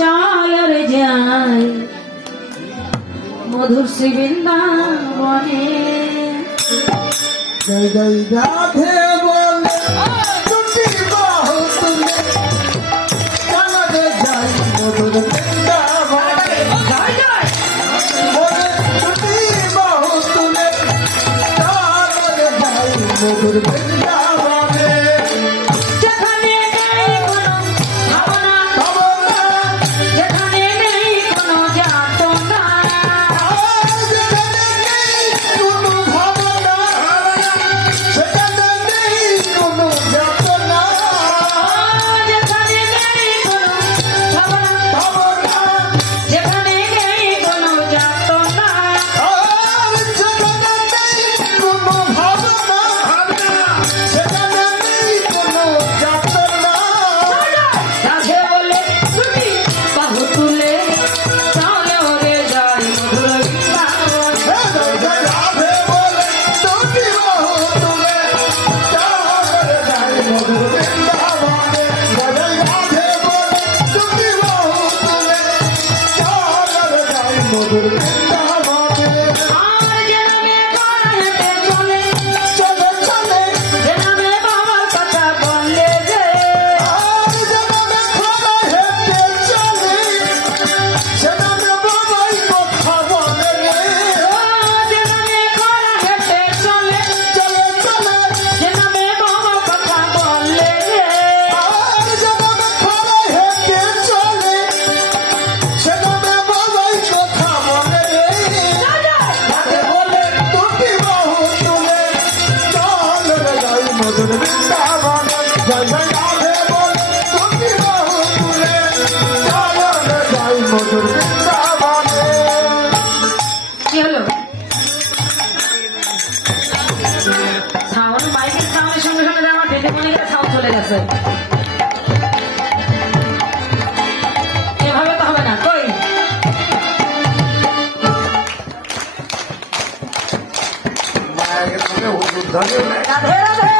চল রে যাই মধুর শ্রী বৃন্দাবনে। জয় জয় রাধে বলে দুটি বাহু তুলে চল রে যাই মধুর বৃন্দাবনে। জয় জয় বলে দুটি বাহু তুলে চল রে যাই মধুর বৃন্দাবনে। যেখানে নেই কোনো ভাবনা, যেখানে নেই কোনো যাতনা, যেখানে নেই কোনো ভাবনা, সেখানে নেই কোনো যাতনা। যেখানে নেই কোনো ভাবনা, যেখানে নেই কোনো যাতনা, সেখানে নেই কোনো ভাবনা, সেখানে নেই কোনো যাতনা। রাধে বলে তুমি বাহু তুলে চল রে যাই মধুর বৃন্দাবনে। রাধে বলে দুটি বাহু তুলে চল রে যাই মধুর বৃন্দাবনে। রাধে বলে দুটি বাহু তুলে চল রে যাই মধুর বৃন্দাবনে। আর যে নামে বাবা হেঁটে চলে, চলে চলে যে নামে বাবার কথা বললে যে, আর যেভাবে খোলা হেঁটে চলে সেভাবে বাবাই কথা বলে রে। যে নামে খরা হেঁটে চলে, চলে চলে যে নামে বাবার কথা বললে যে, আর যেভাবে খোলা হেঁটে চলে সেভাবে বাবাই কথা বলে রে। রাধে বলে দুটি বাহু তুলে চল রে যাই মধুর বৃন্দাবনে। জয় জয় রাধে বলে দুটি বাহু তুলে চল রে যাই মধুর বৃন্দাবনে। কি হলো? সাউন্ড মাইকের সাউন্ডের সঙ্গে সঙ্গে আমার পেটে মনিকের সাউন্ড চলে গেছে। এভাবে তো হবে না। কই রাধে রাধে।